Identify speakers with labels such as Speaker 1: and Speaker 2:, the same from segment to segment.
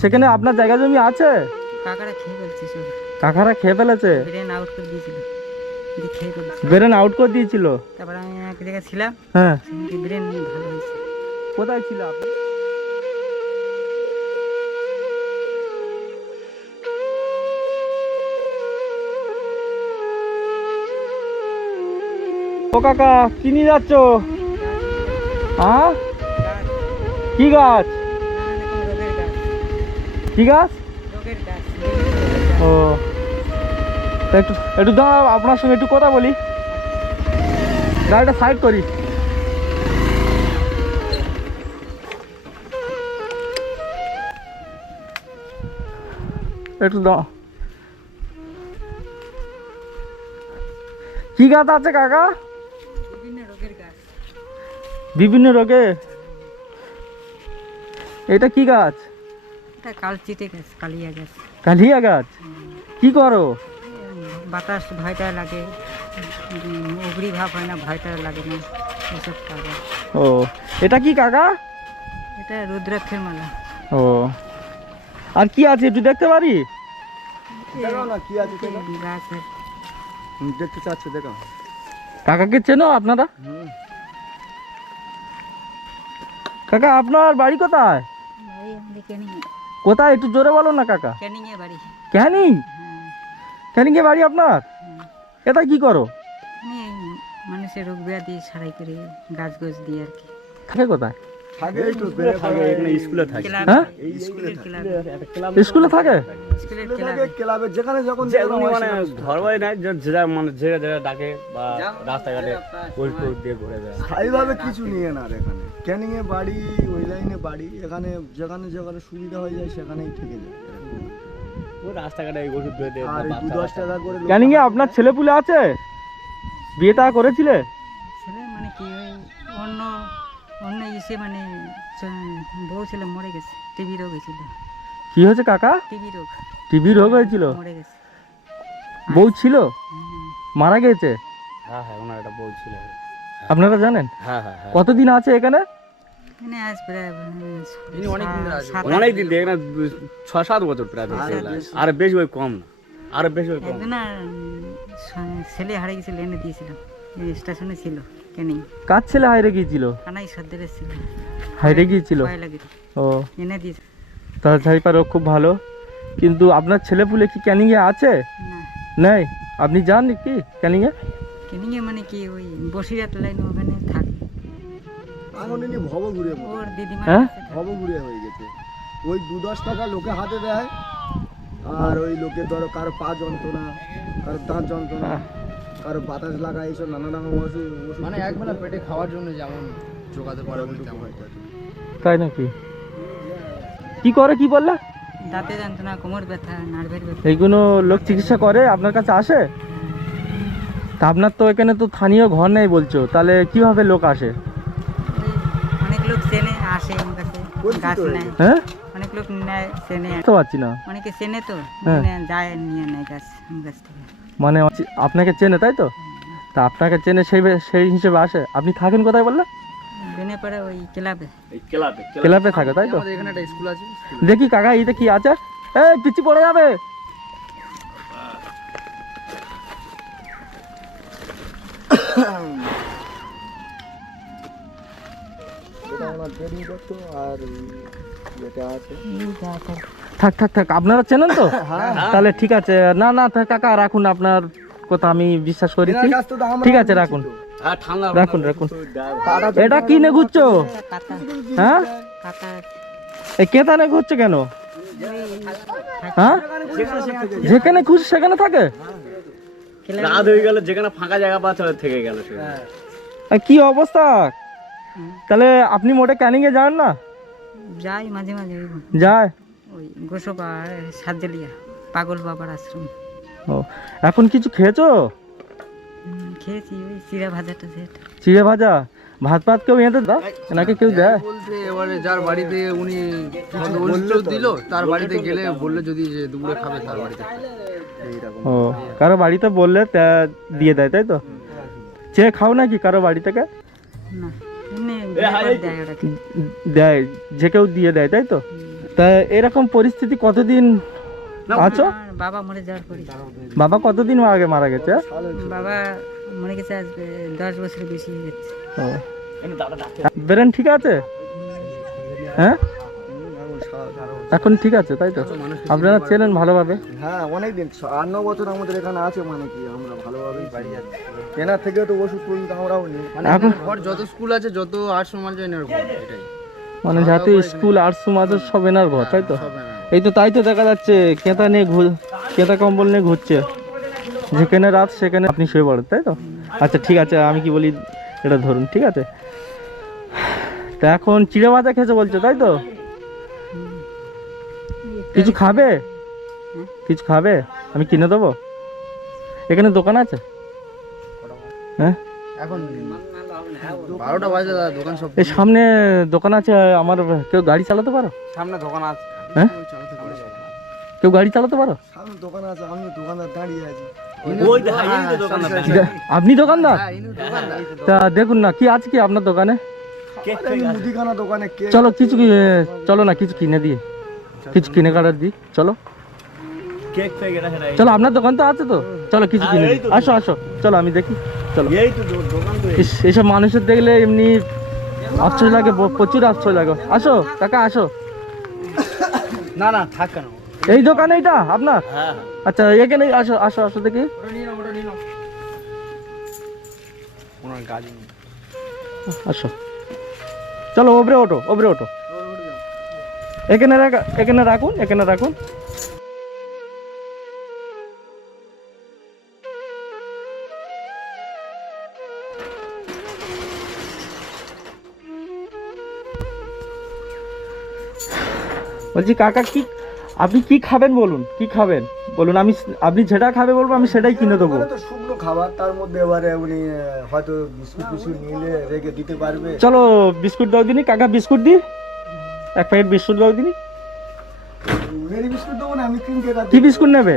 Speaker 1: সেখানে আপনার জায়গা জমি আছে?
Speaker 2: কাকারা খেয়ে ফেলছে সব।
Speaker 1: কাকারা খেয়ে ফেলেছে?
Speaker 2: ব্রেন আউট করে দিয়েছিল। দিয়ে খেয়ে ফেলছে।
Speaker 1: বেরেন আউট করে দিয়েছিল?
Speaker 2: তারপর আমি এক জায়গায় ছিলাম।
Speaker 1: হ্যাঁ।
Speaker 2: ব্রেন ভালো হয়েছে।
Speaker 1: কোথায় ছিল আপনি? ও কাকা কি নিয়ে যাচ্ছ? হ্যাঁ কি গাছ
Speaker 2: গাছ?
Speaker 1: কি গাছ? ও। একটু একটু দাঁড়াও আপনার সঙ্গে একটু কথা বলি। গাড়িটা সাইড করি। একটু দাও কি গাছ আছে কাকা?
Speaker 2: বিভিন্ন
Speaker 1: বিভিন্ন রোগে? এটা কি গাছ?
Speaker 2: এটা কালচিটে গাছ কালিয়া গাছ।
Speaker 1: কালিয়া গাছ? কি করো?
Speaker 2: বাতাস ভয়টা লাগে উগরি ভাব হয় না ভয়টা লাগে না এসব কাজে।
Speaker 1: ও এটা কি কাকা?
Speaker 2: এটা রুদ্রাক্ষের মালা।
Speaker 1: ও আর কি আছে একটু দেখতে পারি?
Speaker 3: কি আছে
Speaker 2: গাছ
Speaker 3: দেখতে চাচ্ছে দেখাও
Speaker 1: কাকাকে চেনো আপনারা? কাকা আপনার বাড়ি কোথায়? কোথায়? একটু জোরে বলো না কাকা।
Speaker 2: ক্যানিং এ বাড়ি।
Speaker 1: ক্যানিং? ক্যানিং এ বাড়ি আপনার? এটা কি করো?
Speaker 2: মানে মানুষের রোগ ব্যাধি সারাই করে গাছ গোছ দিয়ে আর কি।
Speaker 1: থাকে কোথায়?
Speaker 3: তো স্কুলে থাকে।
Speaker 1: হ্যাঁ?
Speaker 3: এই স্কুলে
Speaker 1: স্কুলে থাকে?
Speaker 2: স্কুলের
Speaker 3: স্কুলে থাকে
Speaker 2: ক্লাবে।
Speaker 3: ক্লাবে যেখানে যখন
Speaker 4: মানে নাই মানে ডাকে বা রাস্তাঘাটে ওই টোর দিয়ে ঘুরে বেড়ায়।
Speaker 3: স্থায়ীভাবে কিছু নিয়ে না আর এখানে। ক্যানিং এ বাড়ি ওই লাইনে বাড়ি এখানে যেখানে যেখানে সুবিধা হয়ে যায় সেখানেই থেকে যায়।
Speaker 4: ওই রাস্তাঘাটে এই ওষুধ ধুয়ে দেয়
Speaker 3: আর
Speaker 2: অন্য ইসে মানে বউ ছেলে মরে গেছে। টিবি রোগ হয়েছিল।
Speaker 1: কি হয়েছে কাকা?
Speaker 2: টিবি রোগ।
Speaker 1: টিবি রোগ হয়েছিল?
Speaker 2: মরে গেছে।
Speaker 1: বউ ছিল? মারা গেছে?
Speaker 4: হ্যাঁ হ্যাঁ ওনার একটা বউ ছিল।
Speaker 1: আপনারা জানেন?
Speaker 4: হ্যাঁ হ্যাঁ হ্যাঁ।
Speaker 1: কতদিন আছে এখানে?
Speaker 2: এখানে আজ সাত
Speaker 4: অনেক দিন ছ সাত বছর প্রায় আর বেশি ওই কম না। আর বেশি ওই কম
Speaker 2: না। ছেলে হারিয়ে গেছিল এনে দিয়েছিলাম। স্টেশনে ছিল। ক্যানিং
Speaker 1: কার ছেলে হাইরে গিয়েছিল?
Speaker 2: কানাই ছিল
Speaker 1: হাইরে গিয়েছিল? ও।
Speaker 2: এনে দিয়েছে।
Speaker 1: তার ঝাইপারও খুব ভালো। কিন্তু আপনার ছেলে পুলে কি ক্যানিং এ আছে?
Speaker 2: না।
Speaker 1: নেই? আপনি যান কি ক্যানিং এ?
Speaker 2: ক্যানিং এ মানে কি ওই বসিরহাট লাইন ওখানে থাকে।
Speaker 3: এখন ভব ঘুরে
Speaker 2: ওর দিদিমা
Speaker 1: হ্যাঁ?
Speaker 3: ভব ঘুরে হয়ে গেছে। ওই দু দশ টাকা লোকে হাতে দেয়। আর ওই লোকের ধরো কারও পা যন্ত্রণা কারও দাঁত যন্ত্রণা। কারও বাতাস লাগা এইসব নানা রকম ওষুধ
Speaker 5: মানে একবেলা পেটে খাওয়ার জন্য যেমন যোগাতে পারে তেমন।
Speaker 1: তাই নাকি? কি করে কি বললে?
Speaker 2: দাঁতে যন্ত্রণা কোমর ব্যথা নার্ভের ব্যথা।
Speaker 1: এইগুলো লোক চিকিৎসা করে আপনার কাছে আসে? তা আপনার তো এখানে তো স্থানীয় ঘর নেই বলছো তাহলে কীভাবে লোক আসে?
Speaker 2: অনেক লোক চেনে আসে আমার কাছে গাছ নেয়।
Speaker 1: হ্যাঁ?
Speaker 2: অনেক লোক নেয় চেনে।
Speaker 1: বুঝতে পারছি না।
Speaker 2: অনেকে চেনে তো
Speaker 1: হ্যাঁ।
Speaker 2: যায় নিয়ে নেয় গাছ কাছ থেকে।
Speaker 1: মানে হচ্ছে- আপনাকে চেনে তাই তো? তা আপনাকে চেনে সেই সেই হিসেবে আসে। আপনি থাকেন কোথায়
Speaker 2: বললেন ওই ক্লাবে।
Speaker 1: থাকে তাই তো?
Speaker 5: এখানে একটা স্কুল আছে
Speaker 1: দেখি কাকা এইটা কি আছে? এই পিচি পড়ে যাবে!
Speaker 3: আর যেটা আছে
Speaker 1: থাক থাক থাক আপনারা চেনেন তো? তাহলে ঠিক আছে। না না থাক কাকা রাখুন আপনার কথা আমি বিশ্বাস
Speaker 3: করি
Speaker 1: ঠিক আছে রাখুন। রাখুন রাখুন। এটা কি নে ঘুরছো? হ্যাঁ?
Speaker 2: কাতা
Speaker 1: এই কেতা নে ঘুরছো কেন? হ্যাঁ? যেখানে খুশি সেখানে থাকে?
Speaker 4: রাত হয়ে গেল যেখানে ফাঁকা জায়গা পাচ্ছে থেকে গেল সে।
Speaker 1: এ, কি অবস্থা? তাহলে আপনি মোটে ক্যানিং এ যান না?
Speaker 2: যাই মাঝে মাঝে।
Speaker 1: যায়।
Speaker 2: ওই গোসবা পাগল বাবার আশ্রম।
Speaker 1: ও এখন কিছু খেয়েছো?
Speaker 2: খেয়েছি ওই চিরা ভাজাটা সেটা
Speaker 1: চিড়ে ভাজা? ভাত পাত কেউ এনে দাও নাকি কেউ দেয়?
Speaker 5: বলতে এবারে যার বাড়িতে উনি বলল দিল তার বাড়িতে গেলে বললে যদি যে দুপুরে খাবে তার বাড়িতে
Speaker 1: ও কারও বাড়িতে বললে তা দিয়ে দেয় তাই তো? চেয়ে খাও নাকি কারও বাড়ি থেকে
Speaker 2: না। দেয়
Speaker 1: যে কেউ দিয়ে দেয় তাই তো? তা এরকম পরিস্থিতি কতদিন আছো?
Speaker 2: বাবা মরে যাওয়ার পরে।
Speaker 1: বাবা কতদিন আগে মারা গেছে?
Speaker 2: বাবা মরে গেছে আজ দশ বছর বেশি হয়ে
Speaker 1: ও। ব্রেন ঠিক আছে? হ্যাঁ? এখন ঠিক আছে তাই তো? আপনারা চেনেন ভালোভাবে।
Speaker 3: হ্যাঁ অনেক দিন আট ন বছর আমাদের এখানে আছে মানে কি আমরা ভালোভাবে বাড়ি যাচ্ছি কেনার থেকে তো ওষুধ পর্যন্ত আমরাও নিই।
Speaker 5: মানে
Speaker 1: এখন
Speaker 5: ঘর যত স্কুল আছে যত আর্টস সমাজ এটাই।
Speaker 1: মানে যাতে স্কুল আর্টস মাদ্রাস সব এনার ঘর তাই তো? এই তো তাই তো দেখা যাচ্ছে কেতা নিয়ে ঘুর কেতা কম্বল নিয়ে ঘুরছে। যেখানে রাত সেখানে আপনি শুয়ে পড়েন তাই তো? আচ্ছা ঠিক আছে আমি কি বলি এটা ধরুন ঠিক আছে? তা এখন চিড়ে ভাজা খেয়েছে বলছো তাই তো? কিছু খাবে? কিছু খাবে? আমি কিনে দেবো? এখানে দোকান আছে? হ্যাঁ?
Speaker 5: এখন বারোটা বাজে দাদা দোকান সব
Speaker 1: এই সামনে দোকান আছে আমার কেউ গাড়ি চালাতে পারো?
Speaker 4: সামনে দোকান আছে।
Speaker 1: হ্যাঁ? কেউ গাড়ি চালাতে পারো?
Speaker 3: সামনে দোকান আছে আমি দোকানদার দাঁড়িয়ে আছি।
Speaker 1: আপনি দোকানদার?
Speaker 5: হ্যাঁ ইনু দোকানদার।
Speaker 1: তা দেখুন না কি আছে কি আপনার দোকানে? চলো কিছু চলো না কিছু কিনে দিয়ে। কিছু কিনে কাটার দিই চলো চলো আপনার দোকান তো আছে তো। চলো কিছু কিনে। আসো আসো চলো আমি দেখি। চলো। ইস, এইসব মানুষের দেখলে এমনি আশ্চর্য লাগে প্রচুর আশ্চর্য লাগে। আসো কাকা আসো।
Speaker 5: না না থাক কেন?
Speaker 1: এই দোকান এইটা আপনার?
Speaker 4: হ্যাঁ
Speaker 1: আচ্ছা এখানে আসো আসো আসো দেখি। আসো। চলো ওপরে ওঠো ওপরে ওঠো। এখানে রাখা এখানে রাখুন এখানে রাখুন। বলছি কাকা কি আপনি কি খাবেন বলুন? কি খাবেন? বলুন আমি আপনি যেটা খাবে বলব আমি সেটাই কিনে দেবো।
Speaker 3: শুকনো খাবার তার মধ্যে এবারে উনি হয়তো বিস্কুট নিলে রেখে দিতে পারবে।
Speaker 1: চলো বিস্কুট দাও দিনি। কাকা বিস্কুট দি। এক প্যাকেট বিস্কুট দাও দিনি।
Speaker 3: মেরি বিস্কুট দেবো না আমি ক্রিম কেক
Speaker 1: কি বিস্কুট নেবে।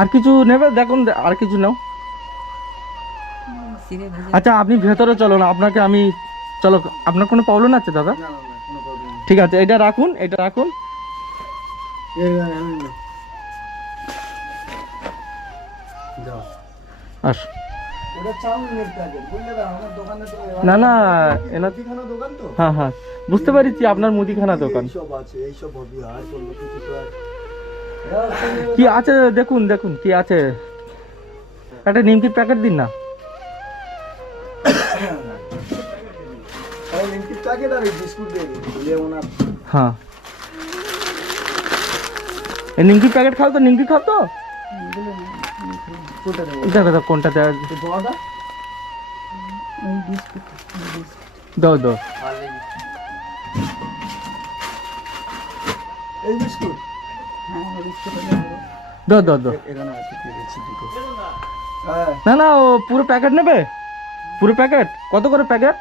Speaker 1: আর কিছু নেবে? দেখুন আর কিছু নাও। আচ্ছা আপনি ভেতরে চলুন আপনাকে আমি চলো আপনার কোনো প্রবলেম আছে দাদা? ঠিক আছে এটা রাখুন এটা রাখুন। আস। না না এনার
Speaker 3: দোকান তো?
Speaker 1: হ্যাঁ হ্যাঁ। বুঝতে পারছি আপনার মুদিখানা দোকান। কি আছে দেখুন দেখুন কি আছে। একটা নিমকির প্যাকেট দিন না।
Speaker 3: এই
Speaker 1: নিমকির প্যাকেট খাও তো নিমকি খাও তো।
Speaker 3: কোনটা
Speaker 1: দেখো দেওয়া দাও দাও।
Speaker 3: এই বিস্কুট।
Speaker 2: হ্যাঁ।
Speaker 1: দাও দাও দাও।
Speaker 3: হ্যাঁ।
Speaker 1: না না ও পুরো প্যাকেট নেবে? পুরো প্যাকেট? কত করে প্যাকেট?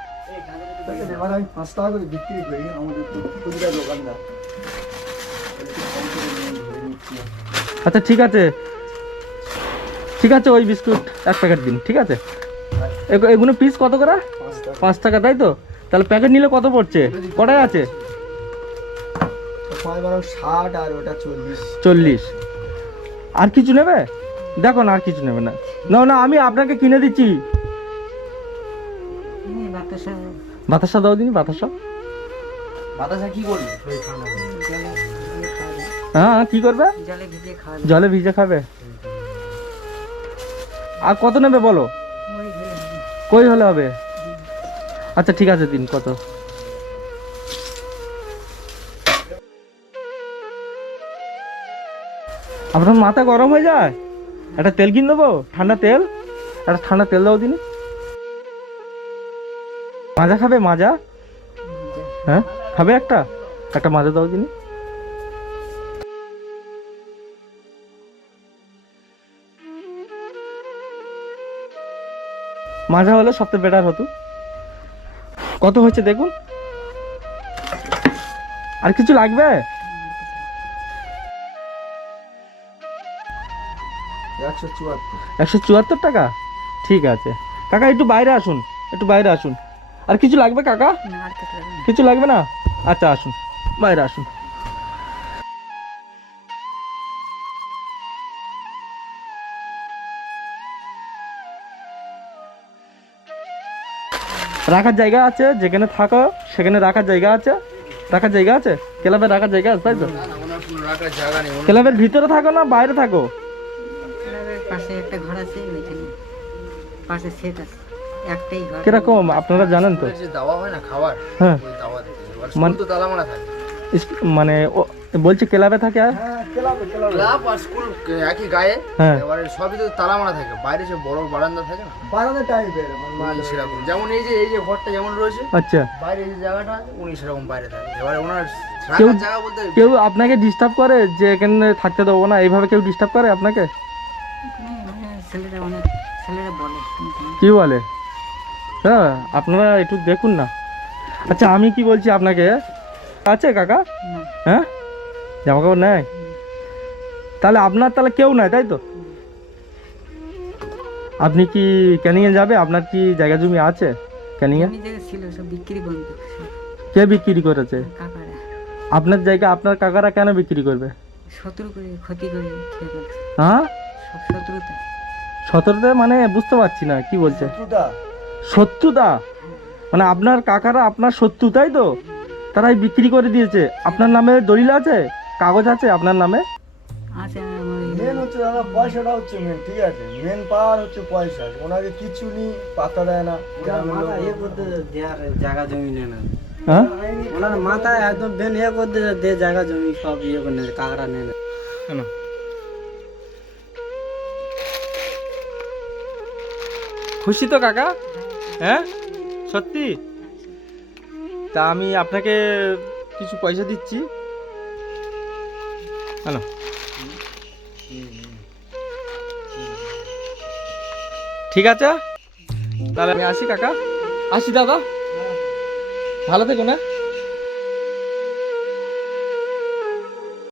Speaker 3: প্যাকেট এবার আমি পাঁচ টাকা করে বিক্রি করি আমাদের তো দোকানদার একটু কম করে নিয়ে ধরে নিচ্ছি।
Speaker 1: আচ্ছা ঠিক আছে। ঠিক আছে ওই বিস্কুট এক প্যাকেট দিন ঠিক আছে? এগু- এগুলো পিস কত করে?
Speaker 3: পাঁচ টাকা।
Speaker 1: তাই তো? তাহলে প্যাকেট নিলে কত পড়ছে? কটায় আছে?
Speaker 3: চল্লিশ।
Speaker 1: আর কিছু নেবে? দেখো না আর কিছু নেবে না। না না আমি আপনাকে কিনে দিচ্ছি।
Speaker 2: বাতাসা
Speaker 1: দাও দিন বাতাসা।
Speaker 5: বাতাসা কি করবে।
Speaker 1: হ্যাঁ কি করবে?
Speaker 2: জলে
Speaker 1: ভিজে খাবে। আর কত নেবে বলো। কই হলে হবে? আচ্ছা ঠিক আছে দিন কত? আপনার মাথা গরম হয়ে যায়? একটা তেল কিনে দেবো? ঠান্ডা তেল? একটা ঠান্ডা তেল দাও দিন। মাজা খাবে মাজা? হ্যাঁ? খাবে একটা? একটা মাজা দাও দিন মাজা হলে সবচেয়ে বেটার হতো। কত হয়েছে দেখুন? আর কিছু লাগবে?
Speaker 3: একশো চুয়াত্তর।
Speaker 1: একশো চুয়াত্তর টাকা? ঠিক আছে। কাকা একটু বাইরে আসুন একটু বাইরে আসুন। আর কিছু লাগবে কাকা?
Speaker 2: কিছু লাগবে না।
Speaker 1: আচ্ছা আসুন। বাইরে আসুন। রাখার জায়গা আছে যেখানে থাকো সেখানে রাখার জায়গা আছে। রাখার জায়গা আছে? ক্লাবে রাখার জায়গা আছে তাই তো? ক্লাবের ভিতরে থাকো না বাইরে থাকো?
Speaker 2: পাশে একটা ঘর আছে পাশে সেট আছে। একটাই ঘর।
Speaker 1: কীরকম? আপনারা জানেন তো।
Speaker 5: যে দাওয়া হয় না খাবার
Speaker 1: হ্যাঁ।
Speaker 5: ওই দাওয়া দিতে এবার
Speaker 1: মানে-
Speaker 5: স্কুল তো তালা থাকে।
Speaker 1: মানে ও বলছি ক্লাবে থাকে আর?
Speaker 3: হ্যাঁ ক্লাবে
Speaker 5: আর স্কুল একই গায়ে।
Speaker 1: হ্যাঁ।
Speaker 5: এবারে সবই তো তালা মারা থাকে। বাইরে যে বড় বারান্দা থাকে না?
Speaker 3: বারান্দা টাইপের
Speaker 5: উনি সেরকম। যেমন এই যে এই যে ঘরটা যেমন রয়েছে
Speaker 1: আচ্ছা।
Speaker 5: বাইরে যে জায়গাটা উনি সেরকম বাইরে থাকে। এবারে ওনার
Speaker 1: কেউ-
Speaker 5: জায়গা বলতে
Speaker 1: কেউ আপনাকে ডিস্টার্ব করে যে এখানে থাকতে দেবো না? এইভাবে কেউ ডিস্টার্ব করে আপনাকে?
Speaker 2: মানে ছেলেরা অনেক ছেলেরা বলে।
Speaker 1: কি বলে? হ্যাঁ আপনারা একটু দেখুন না। আচ্ছা আমি কি বলছি আপনাকে? আছে কাকা? হ্যাঁ? জামা কাপড় নেয়? তাহলে আপনার তাহলে কেউ নাই তাই তো? আপনি কি ক্যানিংয়ে যাবে? আপনার কি জায়গা জমি আছে ক্যানিংয়ে?
Speaker 2: এমনি জায়গা ছিল সব বিক্রি বন্ধ। সব
Speaker 1: কে বিক্রি করেছে? আপনার জায়গা আপনার কাকারা কেন বিক্রি করবে?
Speaker 2: শত্রু করে ক্ষতি করে খেয়ে ফেলছে।
Speaker 1: হ্যাঁ? সতেরোতে মানে বুঝতে পারছি না কি বলছে?
Speaker 3: শত্রুতা
Speaker 1: মানে আপনার কাকারা আপনার শত্রু তাই তো? তারাই বিক্রি করে দিয়েছে। আপনার নামে দলিল আছে? কাগজ আছে আপনার নামে?
Speaker 2: আছে
Speaker 3: মেন হচ্ছে দাদা পয়সাটা হচ্ছে মেন ঠিক আছে? মেন পাওয়ার হচ্ছে পয়সা। ওনাকে কিছু নেই পাত্তা দেয় না।
Speaker 6: জায়গা জমি নেয় না।
Speaker 1: হ্যাঁ?
Speaker 6: ওনার মাথায় একদম বেন ইয়ে দে জায়গা জমি সব ইয়ে করে নেয় কাকড়া নেয় না।
Speaker 1: কেন? খুশি তো কাকা? হ্যাঁ? সত্যি? তা আমি আপনাকে কিছু পয়সা দিচ্ছি। হ্যালো। ঠিক আছে? তাহলে আমি আসি কাকা। আসি দাদা। ভালো থেকো না।